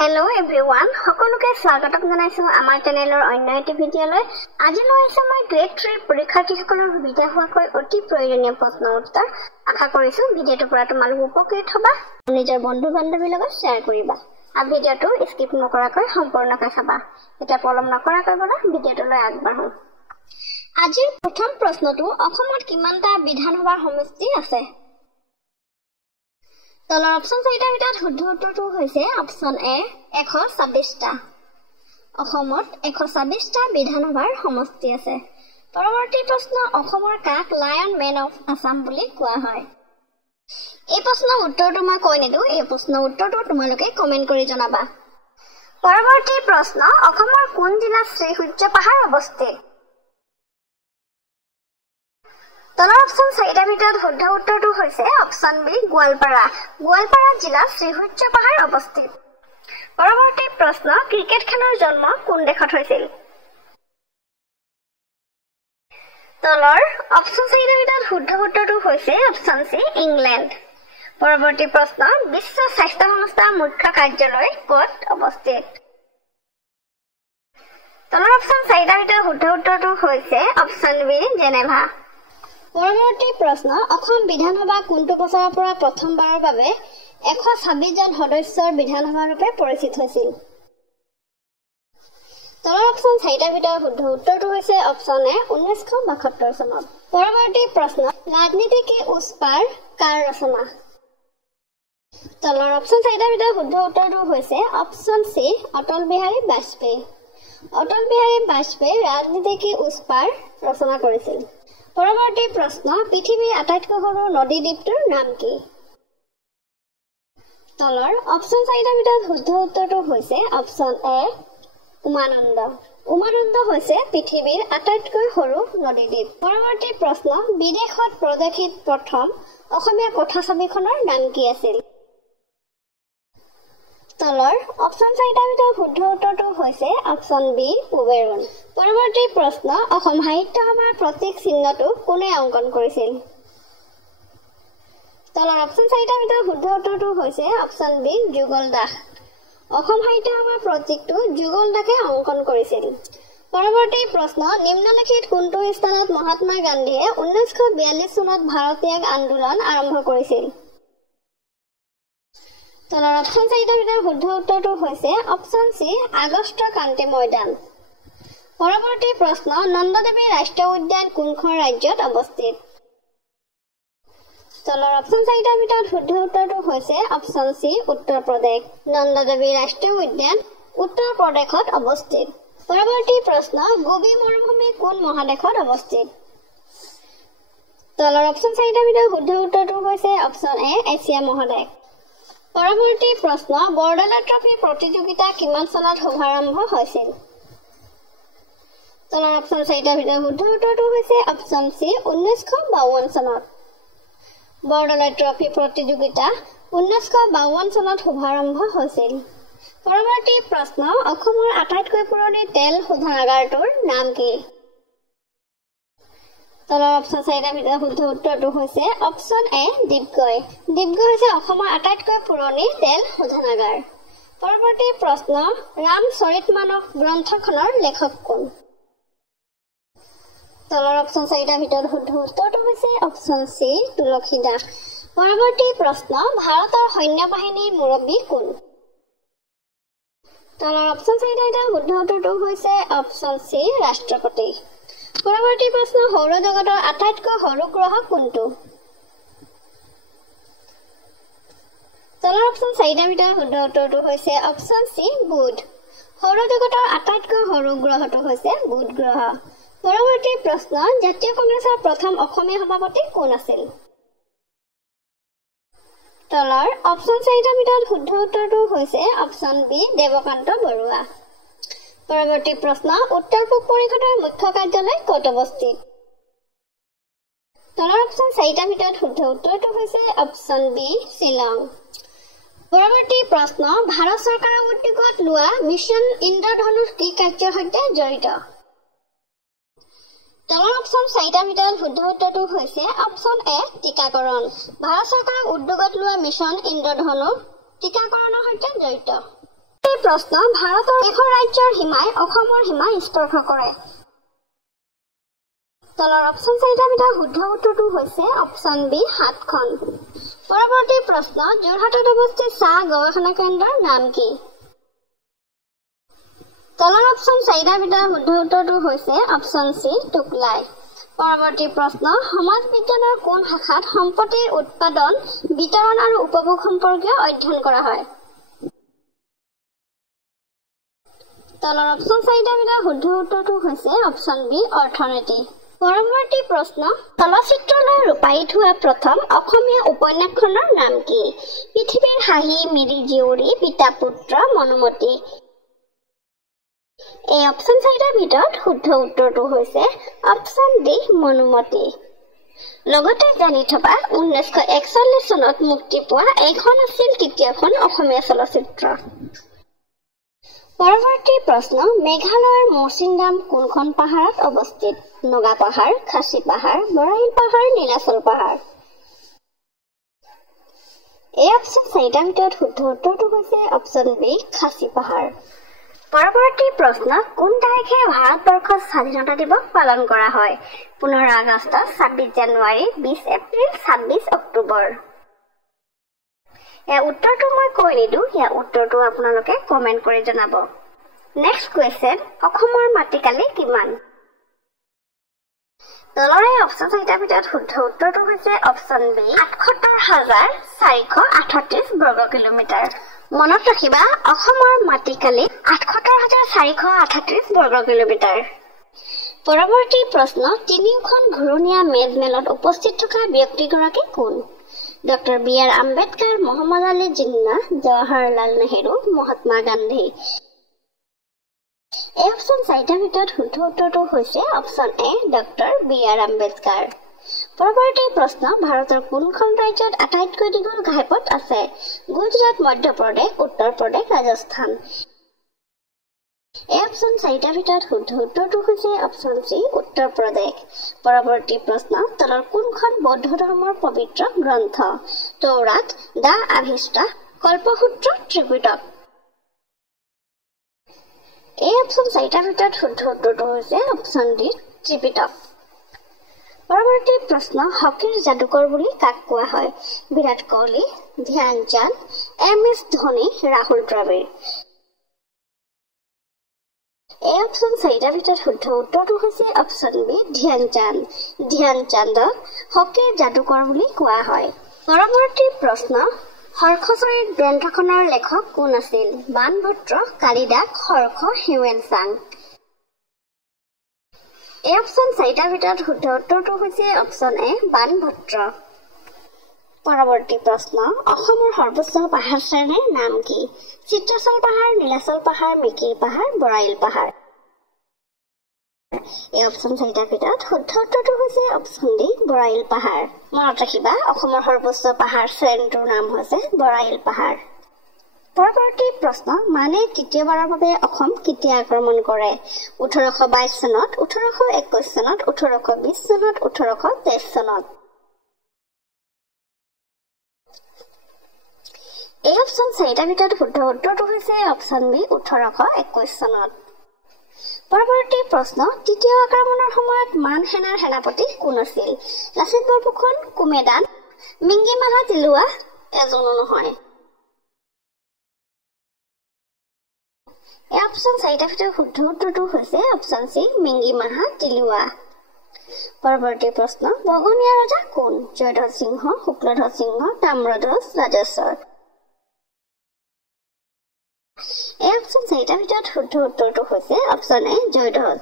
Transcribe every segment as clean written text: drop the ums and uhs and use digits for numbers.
Hello everyone, সকলোকে স্বাগতম জনাইছো আমাৰ চেনেলৰ অন্য এটা ভিডিঅলৈ। আজি মই আছো মই গ্ৰেড 3 পৰীক্ষাৰ্থীসকলৰ সুবিধা হোৱাকৈ অতি প্ৰয়োজনীয় প্ৰশ্ন উত্তৰ আশা কৰিছো ভিডিঅ'টো পৰা তোমালোক উপকৃত হ'বা, নিজৰ বন্ধু বান্ধৱীৰ লগত শ্বেয়াৰ কৰিবা আৰু ভিডিঅ'টো স্কিপ নকৰাকৈ সম্পূৰ্ণকৈ চাবা। এটা পলম নকৰাকৈ বলা ভিডিঅ'টোলৈ আগবাঢ়ো। আজিৰ প্ৰথম প্ৰশ্নটো অসমত কিমানটা বিধানসভাৰ সমষ্টি আছে? তলৰ অপচন চাৰিটাৰ ভিতৰত শুদ্ধ উত্তৰটো হৈছে অপচন এ 126টা। অসমত 126টা বিধানসভাৰ সমষ্টি আছে। পৰৱৰ্তী প্ৰশ্ন, অসমৰ কাক লায়ন মেন অফ আছাম বুলি কোৱা হয়? এই প্ৰশ্নৰ উত্তৰটো মই কৈ নিদিওঁ, এই প্ৰশ্নৰ উত্তৰটো তোমালোকে কমেণ্ট কৰি জনাবা। পৰৱৰ্তী প্ৰশ্ন, অসমৰ কোন জিলাত শ্ৰীসূৰ্য পাহাৰ অৱস্থিত? তলৰ অপচন চাৰিটাৰ ভিতৰত শুদ্ধ উত্তৰটো হৈছে অপচন বি গোৱালপাৰা। গোৱালপাৰা জিলাত শ্ৰীসূৰ্য পাহাৰ অৱস্থিত। পৰৱৰ্তী প্ৰশ্ন, ক্ৰিকেট খেলৰ জন্ম কোন দেশত হৈছিল? তলৰ অপচন চাৰিটাৰ ভিতৰত শুদ্ধ উত্তৰটো হৈছে অপচন চি ইংলেণ্ড। পৰৱৰ্তী প্ৰশ্ন, বিশ্ব স্বাস্থ্য সংস্থাৰ মুখ্য কাৰ্যালয় ক'ত অৱস্থিত? তলৰ অপচন চাৰিটাৰ ভিতৰত শুদ্ধ উত্তৰটো হৈছে অপচন বি জেনেভা। পৰৱৰ্তী প্ৰশ্ন, অসম বিধানসভা কোনটো বছৰৰ পৰা প্ৰথমবাৰৰ বাবে 126 জন সদস্যৰ বিধানসভা ৰূপে পৰিচিত হৈছিল? তলৰ অপচন চাৰিটাৰ ভিতৰত শুদ্ধ উত্তৰটো হৈছে অপচন এ 1972 চনত। পৰৱৰ্তী প্ৰশ্ন, ৰাজনীতি কি উচ পাৰ কাৰ ৰচনা? তলৰ অপচন চাৰিটাৰ ভিতৰত শুদ্ধ উত্তৰটো হৈছে অপচন চি অটল বিহাৰী বাজপেয়ী। অটল বিহাৰী বাজপেয়ী ৰাজনীতি কি উচ পাৰ ৰচনা কৰিছিল। পৰৱৰ্তী প্ৰশ্ন, পৃথিৱীৰ আটাইতকৈ সৰু নদী দ্বীপটোৰ নাম কি? তলৰ অপচন চাৰিটাৰ ভিতৰত শুদ্ধ উত্তৰটো হৈছে অপচন এ উমানন্দ। উমানন্দ হৈছে পৃথিৱীৰ আটাইতকৈ সৰু নদী দ্বীপ। পৰৱৰ্তী প্ৰশ্ন, বিদেশত প্ৰদৰ্শিত প্ৰথম অসমীয়া কথাছবিখনৰ নাম কি আছিল? তলৰ অপচন চাৰিটাৰ ভিতৰত শুদ্ধ উত্তৰটো হৈছে অপচন বি পুবেৰুণ। পৰৱৰ্তী প্ৰশ্ন, অসম সাহিত্য সভাৰ প্ৰতীক চিহ্নটো কোনে অংকন কৰিছিল? তলৰ অপচন চাৰিটাৰ ভিতৰত শুদ্ধ উত্তৰটো হৈছে অপচন বি যুগল দাস। অসম সাহিত্য সভাৰ প্ৰতীকটো যুগল দাসে অংকন কৰিছিল। পৰৱৰ্তী প্ৰশ্ন, নিম্নলিখিত কোনটো স্থানত মহাত্মা গান্ধীয়ে 1942 চনত ভাৰত ত্যাগ আন্দোলন আৰম্ভ কৰিছিল? তলৰ অপচন চাৰিটাৰ ভিতৰত শুদ্ধ উত্তৰটো হৈছে অপচন চি আগষ্ট ক্ৰান্তি ময়দান। পৰৱৰ্তী প্ৰশ্ন, নন্দদেৱী ৰাষ্ট্ৰীয় উদ্যান কোনখন ৰাজ্যত অৱস্থিত? তলৰ অপচন চাৰিটাৰ ভিতৰত শুদ্ধ উত্তৰটো হৈছে অপচন চি উত্তৰ প্ৰদেশ। নন্দদেৱী ৰাষ্ট্ৰীয় উদ্যান উত্তৰ প্ৰদেশত অৱস্থিত। পৰৱৰ্তী প্ৰশ্ন, গোবি মৰুভূমি কোন মহাদেশত অৱস্থিত? তলৰ অপচন চাৰিটাৰ ভিতৰত শুদ্ধ উত্তৰটো হৈছে অপচন এ এছিয়া মহাদেশ। পৰৱৰ্তী প্ৰশ্ন, বৰদলৈ ট্ৰফী প্ৰতিযোগিতা কিমান চনত শুভাৰম্ভ হৈছিল? তলৰ অপচন চাৰিটাৰ ভিতৰত শুদ্ধ উত্তৰটো হৈছে অপচন চি 1952 চনত। বৰদলৈ ট্ৰফী প্ৰতিযোগিতা 1952 চনত শুভাৰম্ভ হৈছিল। পৰৱৰ্তী প্ৰশ্ন, অসমৰ আটাইতকৈ পুৰণি তেল শোধনাগাৰটোৰ নাম কি? তলৰ অপচন চাৰিটাৰ ভিতৰত শুদ্ধ উত্তৰটো হৈছে অপচন এ ডিগবৈ। ডিগবৈ হৈছে অসমৰ আটাইতকৈ পুৰণি তেল শোধনাগাৰ। পৰৱৰ্তী প্ৰশ্ন, ৰামচৰিতমানস গ্ৰন্থখনৰ লেখক কোন? তলৰ অপচন চাৰিটাৰ ভিতৰত শুদ্ধ উত্তৰটো হৈছে অপচন চি তুলসী দাস। পৰৱৰ্তী প্ৰশ্ন, ভাৰতৰ সৈন্য বাহিনীৰ মুৰব্বী কোন? তলৰ অপচন চাৰিটাৰ ভিতৰত শুদ্ধ উত্তৰটো হৈছে অপচন চি ৰাষ্ট্ৰপতি। পৰৱৰ্তী প্ৰশ্ন, সৌৰজগতৰ আটাইতকৈ সৰু গ্ৰহ কোনটো? তলৰ অপচন চাৰিটাৰ ভিতৰত শুদ্ধ উত্তৰটো হৈছে অপচন চি বুধ। সৌৰজগতৰ আটাইতকৈ সৰু গ্ৰহটো হৈছে বুধ গ্ৰহ। পৰৱৰ্তী প্ৰশ্ন, জাতীয় কংগ্ৰেছৰ প্ৰথম অসমীয়া সভাপতি কোন আছিল? তলৰ অপচন চাৰিটাৰ ভিতৰত শুদ্ধ উত্তৰটো হৈছে অপচন বি দেৱকান্ত বৰুৱা। পৰৱৰ্তী প্ৰশ্ন, উত্তৰ পূব পৰিষদৰ মুখ্য কাৰ্যালয় ক'ত অৱস্থিত? তলৰ অপচন চাৰিটাৰ ভিতৰত শুদ্ধ উত্তৰটো হৈছে অপচন বি শ্বিলং। পৰৱৰ্তী প্ৰশ্ন, ভাৰত চৰকাৰৰ উদ্যোগত লোৱা মিছন ইন্দ্ৰধনুষ কি কাৰ্যৰ সৈতে জড়িত? তলৰ অপচন চাৰিটাৰ ভিতৰত শুদ্ধ উত্তৰটো হৈছে অপচন এ টিকাকৰণ। ভাৰত চৰকাৰৰ উদ্যোগত লোৱা মিছন ইন্দ্ৰধনুষ টিকাকৰণৰ সৈতে জড়িত। প্ৰশ্ন ভাৰতৰ এখন ৰাজ্যৰ সীমাই অসমৰ সীমা স্পৰ্শ কৰে তলৰ অপচন 4টা ভিতৰত শুদ্ধ উত্তৰটো হৈছে অপচন বি 7খন পৰৱৰ্তী প্ৰশ্ন যোৰহাটত অৱস্থিত চাহ গৱেষণা কেন্দ্ৰৰ নাম কি তলৰ অপচন 4টা ভিতৰত শুদ্ধ উত্তৰটো হৈছে অপচন সি টুকলাই পৰৱৰ্তী প্ৰশ্ন সমাজ বিজ্ঞানৰ কোন শাখাত সম্পত্তিৰ উৎপাদন বিতৰণ আৰু উপভোগ সম্পৰ্কীয় অধ্যয়ন কৰা হয় তলৰ অপচন 4টা ভিতৰত শুদ্ধ উত্তৰটো হৈছে অপচন বি অৰ্থনীতি পৰৱৰ্তী প্ৰশ্ন চলচ্চিত্ৰলৈ ৰূপায়িত হোৱা প্ৰথম অসমীয়া উপন্যাসখনৰ নাম কি পৃথিৱীৰ হাঁহি মিৰি জীয়ৰী পিতা পুত্ৰ মনুমতি এই অপচন 4টাৰ ভিতৰত শুদ্ধ উত্তৰটো হৈছে অপচন ডি মনুমতি লগতে জানি থবা 1941 চনত মুক্তি পোৱা এইখন আছিল তৃতীয়খন অসমীয়া চলচ্চিত্ৰ পৰৱৰ্তী প্ৰশ্ন মেঘালয়ৰ মৌচিনৰাম কোনখন পাহাৰত অৱস্থিত নগা পাহাৰ খাচী পাহাৰ বৰাইল পাহাৰ নীলাচল পাহাৰ এই অপচন 4টাৰ ভিতৰত শুদ্ধ উত্তৰটো হৈছে অপচন বি খাচী পাহাৰ পৰৱৰ্তী প্ৰশ্ন কোন তাৰিখে ভাৰতবৰ্ষত স্বাধীনতা দিৱস পালন কৰা হয় 15 আগষ্ট 26 জানুৱাৰী 20 এপ্ৰিল 26 অক্টোবৰ এই উত্তৰটো মই কৈ নিদু এই উত্তৰটো আপোনালোকে কমেন্ট কৰি জনাব নেক্সট কোৱেশ্চন অসমৰ মাটিকালি কিমান তলৰে অপচন 4টাৰ ভিতৰত শুদ্ধ উত্তৰটো হৈছে অপচন বি ৭৮,৪38 বৰ্গ কিলোমিটাৰ মনত ৰাখিবা অসমৰ মাটিকালি ৭৮,৪38 বৰ্গ কিলোমিটাৰ পৰৱৰ্তী প্ৰশ্ন তিনিওখন ঘূৰণীয়া মেজমেলত উপস্থিত থকা ব্যক্তিগৰাকী কোন doctor B R Ambedkar Mohammad Ali Jinnah Jawaharlal Nehru Mahatma Gandhi এই অপচন 4টাৰ ভিতৰত শুদ্ধ উত্তৰটো হৈছে option A doctor B R Ambedkar পৰৱৰ্তী প্ৰশ্ন ভাৰতৰ কোনখন ৰাজ্যত আটাইতকৈ দীঘল ঘাইপথ আছে গুজৰাট মধ্যপ্ৰদেশ উত্তৰ প্ৰদেশ ৰাজস্থান এই অপচন 4টাৰ ভিতৰত শুদ্ধ উত্তৰটো হৈছে অপচন সি উত্তৰ প্ৰদেশ পৰৱৰ্তী প্ৰশ্ন তলৰ কোনখন বৌদ্ধ ধৰ্মৰ পবিত্ৰ গ্ৰন্থ তৌৰাত দা আভিষ্টা কল্পসূত্ৰ ত্ৰিপিটক এই অপচন 4টাৰ ভিতৰত শুদ্ধ উত্তৰটো হৈছে অপচন ডি ত্ৰিপিটক পৰৱৰ্তী প্ৰশ্ন হকীৰ যাদুকৰ বুলি কাক কোৱা হয় বিৰাট কোহলি ধ্যান চাঁদ এম.এছ. ধোনী ৰাহুল দ্ৰাবিড় এই অপচন 4টাৰ ভিতৰত শুদ্ধ উত্তৰটো হৈছে অপচন বি ধ্যান চাঁদক হকীৰ যাদুকৰ বুলি কোৱা হয় পৰৱৰ্তী প্ৰশ্ন হৰ্ষচৰিত গ্ৰন্থখনৰ লেখক কোন আছিল বাণভদ্ৰ কালিদাস হৰ্ষ হিউৱেনচাং এই অপচন 4টাৰ ভিতৰত শুদ্ধ উত্তৰটো হৈছে অপচন এ বাণভদ্ৰ পৰৱৰ্তী প্ৰশ্ন অসমৰ সৰ্বোচ্চ পাহাৰ শ্ৰেণীৰ নাম কি চিত্ৰচল পাহাৰ নীলাচল পাহাৰ মিকিৰ পাহাৰ বৰাইল পাহাৰ এই অপচন 4টাৰ ভিতৰত শুদ্ধ উত্তৰটো হৈছে অপচন ডি বৰাইল পাহাৰ মনত ৰাখিবা অসমৰ সৰ্বোচ্চ পাহাৰ শ্ৰেণীটোৰ নাম হৈছে বৰাইল পাহাৰ পৰৱৰ্তী প্ৰশ্ন মানে তৃতীয়বাৰৰ বাবে অসম কেতিয়া আক্ৰমণ কৰে 1822 চনত 1821 চনত 1820 চনত 1823 চনত এই অপচন 4টাৰ ভিতৰত শুদ্ধ উত্তৰটো হৈছে অপচন বি 1821 চনত পৰৱৰ্তী প্ৰশ্ন তৃতীয় আক্ৰমণৰ সময়ত মান সেনাৰ সেনাপতি কোন আছিল লাচিত বৰফুকন কুমেদান মিংগি মাহা তিলুৱা এজনো নহয় এই অপচন 4টাৰ ভিতৰত শুদ্ধ উত্তৰটো হৈছে অপচন সি মিংগি মাহা তিলুৱা পৰৱৰ্তী প্ৰশ্ন বগনীয়া ৰজা কোন জয়ধ্বজ সিংহ শুক্লধ্বজ সিংহ তাম্ৰধ্বজ ৰাজেশ্বৰ এই অপচন 4টাৰ ভিতৰত শুদ্ধ উত্তৰটো হৈছে অপচন এ জয়ধ্বজ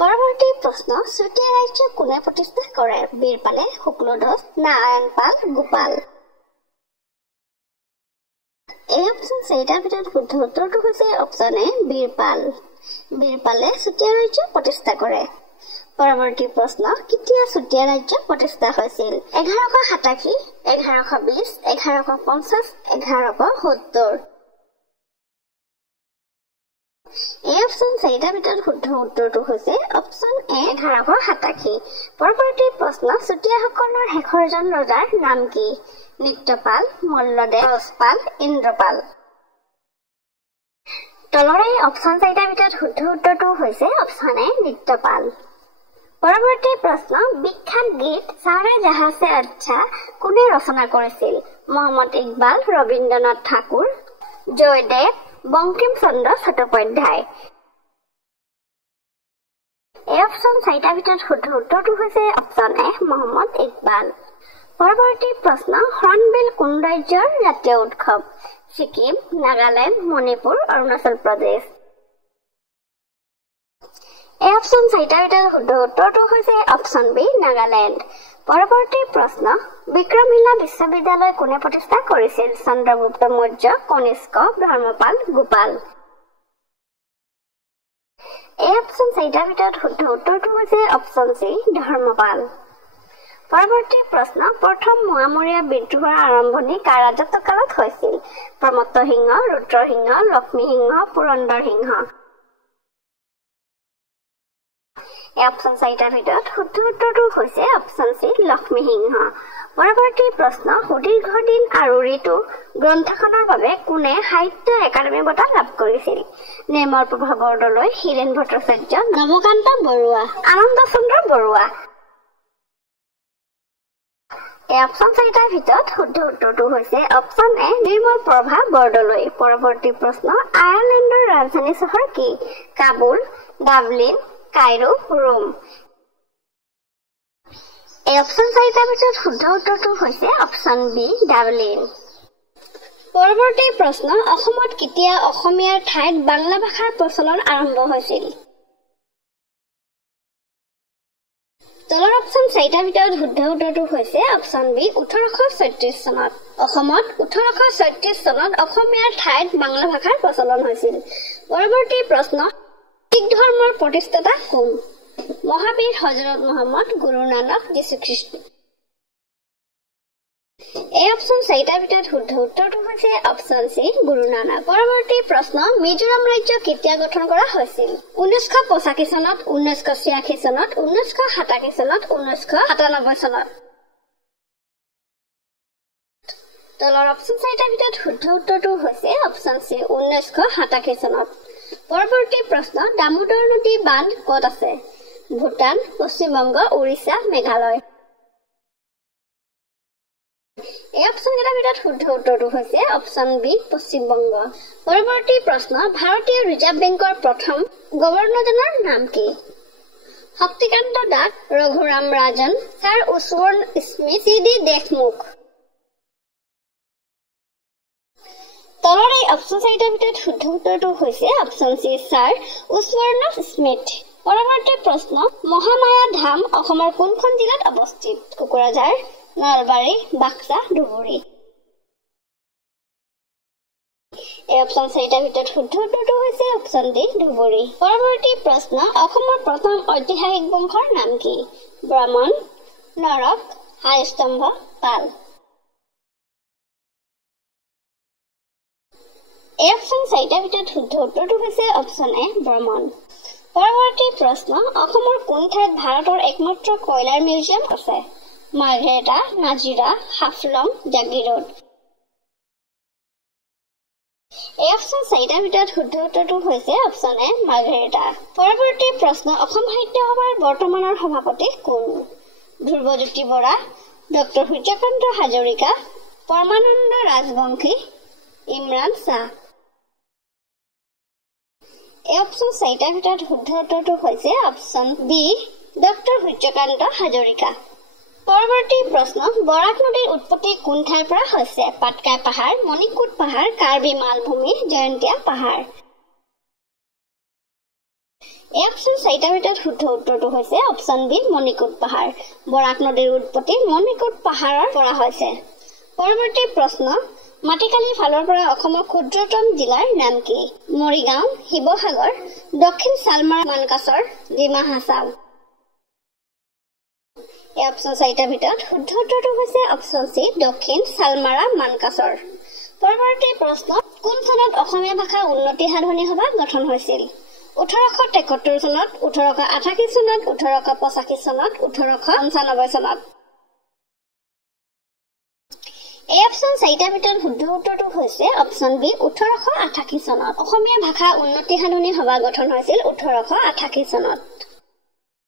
পৰৱৰ্তী প্ৰশ্ন চুতীয়া ৰাজ্য কোনে প্ৰতিষ্ঠা কৰে বীৰপালে শুক্লধ্বজ নাৰায়ণ পাল গোপাল এই অপচন 4টাৰ ভিতৰত শুদ্ধ উত্তৰটো হৈছে অপচন এ বীৰপালে চুতীয়া ৰাজ্য প্ৰতিষ্ঠা কৰে পৰৱৰ্তী প্ৰশ্ন কেতিয়া চুতীয়া ৰাজ্য প্ৰতিষ্ঠা হৈছিল 1187 1120 1150 1170 এই অপচন 4টাৰ ভিতৰত শুদ্ধ উত্তৰটো হৈছে অপচন এ 1187 পৰৱৰ্তী প্ৰশ্ন চুতীয়াসকলৰ শেষৰজন ৰজাৰ নাম কি নিত্যপাল মল্লদেৱ পাল ইন্দ্ৰপাল তলৰে অপচন চাৰিটাৰ ভিতৰত শুদ্ধ উত্তৰটো হৈছে অপচন এ নিত্যপাল। পৰৱৰ্তী প্ৰশ্ন বিখ্যাত গীত সাৰে জাহাঁ সে আচ্ছা কোনে ৰচনা কৰিছিল? মহম্মদ ইকবাল, ৰবীন্দ্ৰনাথ ঠাকুৰ, জয়দেৱ, বংকিম চন্দ্ৰ চট্টোপাধ্যায়। এই অপচন চাৰিটাৰ ভিতৰত শুদ্ধ উত্তৰটো হৈছে অপচন এ মহম্মদ ইকবাল। পৰৱৰ্তী প্ৰশ্ন হৰ্ণবিল কোন ৰাজ্যৰ জাতীয় উৎসৱ? ছিকিম, নাগালেণ্ড, মণিপুৰ, অৰুণাচল প্ৰদেশ। এই অপচন চাৰিটাৰ ভিতৰত শুদ্ধ উত্তৰটো হৈছে অপচন বি নাগালেণ্ড। পৰৱৰ্তী প্ৰশ্ন বিক্ৰমশিলা বিশ্ববিদ্যালয় কোনে প্ৰতিষ্ঠা কৰিছিল? চন্দ্ৰগুপ্ত মৌৰ্য, কনিষ্ক, ধৰ্মপাল, গোপাল। এই অপচন চাৰিটাৰ ভিতৰত শুদ্ধ উত্তৰটো হৈছে অপচন চি ধৰ্মপাল। পৰৱৰ্তী প্ৰশ্ন প্ৰথম মোৱামৰীয়া বিদ্ৰোহৰ আৰম্ভণি কাৰ ৰাজত্বকালত হৈছিল? প্ৰমত্ত সিংহ, ৰুদ্ৰ সিংহ, লক্ষ্মী সিংহ, পুৰন্দৰ সিংহ। এই অপচন চাৰিটাৰ ভিতৰত শুদ্ধ উত্তৰটো হৈছে অপচন চি লক্ষ্মী সিংহ। পৰৱৰ্তী প্ৰশ্ন সুদীৰ্ঘ দিন আৰু ঋতু গ্ৰন্থখনৰ বাবে কোনে সাহিত্য একাডেমী বঁটা লাভ কৰিছিল? নিৰ্মল প্ৰভা বৰদলৈ, হীৰেণ ভট্টাচাৰ্য, নৱকান্ত বৰুৱা, আনন্দ চন্দ্ৰ বৰুৱা। এই অপচন চাৰিটাৰ ভিতৰত শুদ্ধ উত্তৰটো হৈছে অপচন এ নিৰ্মল প্ৰভা বৰদলৈ। পৰৱৰ্তী প্ৰশ্ন আয়াৰলেণ্ডৰ ৰাজধানী চহৰ কি? Kabul, Dublin, Cairo, Rome. এই অপচন চাৰিটাৰ ভিতৰত শুদ্ধ উত্তৰটো হৈছে অপচন বি ডাবলিন। পৰৱৰ্তী প্ৰশ্ন অসমত কেতিয়া অসমীয়াৰ ঠাইত বাংলা ভাষাৰ প্ৰচলন আৰম্ভ হৈছিল? তলৰ অপচন চাৰিটাৰ ভিতৰত শুদ্ধ উত্তৰটো হৈছে অপচন বি 1836 চনত। অসমত 1836 চনত অসমীয়াৰ ঠাইত বাংলা ভাষাৰ প্ৰচলন হৈছিল। পৰৱৰ্তী প্ৰশ্ন শিখ ধৰ্মৰ প্ৰতিষ্ঠাতা কোন? মহাবীৰ, হজৰত মহম্মদ, গুৰু নানক, যীশুখ্ৰীষ্ট। এই অপচন চাৰিটাৰ ভিতৰত শুদ্ধ উত্তৰটো হৈছে অপচন চি গুৰু নানক। পৰৱৰ্তী প্ৰশ্ন মিজোৰাম ৰাজ্য কেতিয়া গঠন কৰা হৈছিল? 1985 চনত, 1986 চনত, 1987 চনত, 1997 চনত। তলৰ অপচন চাৰিটাৰ ভিতৰত শুদ্ধ উত্তৰটো হৈছে অপচন চি 1987 চনত। পৰৱৰ্তী প্ৰশ্ন দামোদৰ নদী বান্ধ ক'ত আছে? ভূটান, পশ্চিমবংগ, উৰিষ্যা, মেঘালয়। এই অপচন কেইটাৰ ভিতৰত শুদ্ধ উত্তৰটো হৈছে অপচন বি পশ্চিমবংগ। পৰৱৰ্তী প্ৰশ্ন ভাৰতীয় ৰিজাৰ্ভ বেংকৰ প্ৰথম গভৰ্ণৰজনৰ নাম কি? Shaktikanta Das, Raghuram Rajan, sir Osborne Smith, C D. Deshmukh. তলৰ এই অপচন চাৰিটাৰ ভিতৰত শুদ্ধ উত্তৰটো হৈছে option C sir Osborne Smith. পৰৱৰ্তী প্ৰশ্ন মহামায়া ধাম অসমৰ কোনখন জিলাত অৱস্থিত? কোকৰাঝাৰ, নলবাৰী, বাক্সা, ধুবুৰী। এই অপচন চাৰিটাৰ ভিতৰত শুদ্ধ উত্তৰটো হৈছে অপচন ডি ধুবুৰী। পৰৱৰ্তী প্ৰশ্ন অসমৰ প্ৰথম ঐতিহাসিক বংশৰ নাম কি? ব্ৰাহ্মণ, নৰক, হাইস্তম্ভ, পাল। এই অপচন চাৰিটাৰ ভিতৰত শুদ্ধ উত্তৰটো হৈছে অপচন এ ব্ৰাহ্মণ। পৰৱৰ্তী প্ৰশ্ন অসমৰ কোন ঠাইত ভাৰতৰ একমাত্ৰ কয়লাৰ মিউজিয়াম আছে? মাৰ্ঘেৰিটা, নাজিৰা, হাফলং, জাগিৰোড। এই অপচন চাৰিটাৰ ভিতৰত শুদ্ধ উত্তৰটো হৈছে অপচন এ মাৰ্ঘেৰিটা। পৰৱৰ্তী প্ৰশ্ন অসম সাহিত্য সভাৰ বৰ্তমানৰ সভাপতি কোন? ধ্ৰুৱজ্যোতি বৰা, ডক্টৰ সূৰ্যকান্ত হাজৰিকা, পৰমানন্দ ৰাজবংশী, ইমৰান শ্বাহ। এই অপচন চাৰিটাৰ ভিতৰত শুদ্ধ উত্তৰটো হৈছে option B doctor Suryakanta Hazarika. পৰৱৰ্তী প্ৰশ্ন বৰাক নদীৰ উৎপত্তি কোন ঠাইৰ পৰা হৈছে? পাটকাই পাহাৰ, মণিকোট পাহাৰ, কাৰ্বি মালভূমি, জয়ন্তীয়া পাহাৰ। এই অপচন চাৰিটাৰ ভিতৰত শুদ্ধ উত্তৰটো হৈছে অপচন বি মণিকোট পাহাৰ। বৰাক নদীৰ উৎপত্তি মণিকোট পাহাৰৰ পৰা হৈছে। পৰৱৰ্তী প্ৰশ্ন মাটিকালি ফালৰ পৰা অসমৰ ক্ষুদ্ৰতম জিলাৰ নাম কি? মৰিগাঁও, শিৱসাগৰ, দক্ষিণ চালমাৰা, মানকাছৰ, ডিমা হাছাও। এই অপচন চাৰিটাৰ ভিতৰত শুদ্ধ উত্তৰটো হৈছে অপচন চি দক্ষিণ চালমাৰা, মানকাছৰ। পৰৱৰ্তী প্ৰশ্ন কোন চনত অসমীয়া ভাষাৰ উন্নতি সাধনী সভা গঠন হৈছিল? 1873 চনত, 1888 চনত, 1885 চনত, 1895 চনত। এই অপশ্যন 4টাৰ ভিতৰত শুদ্ধ উত্তৰটো হৈছে অপশ্যন বি 1888 চনত। অসমীয়া ভাষা উন্নতি সাধনী সভা গঠন হৈছিল 1888 চনত।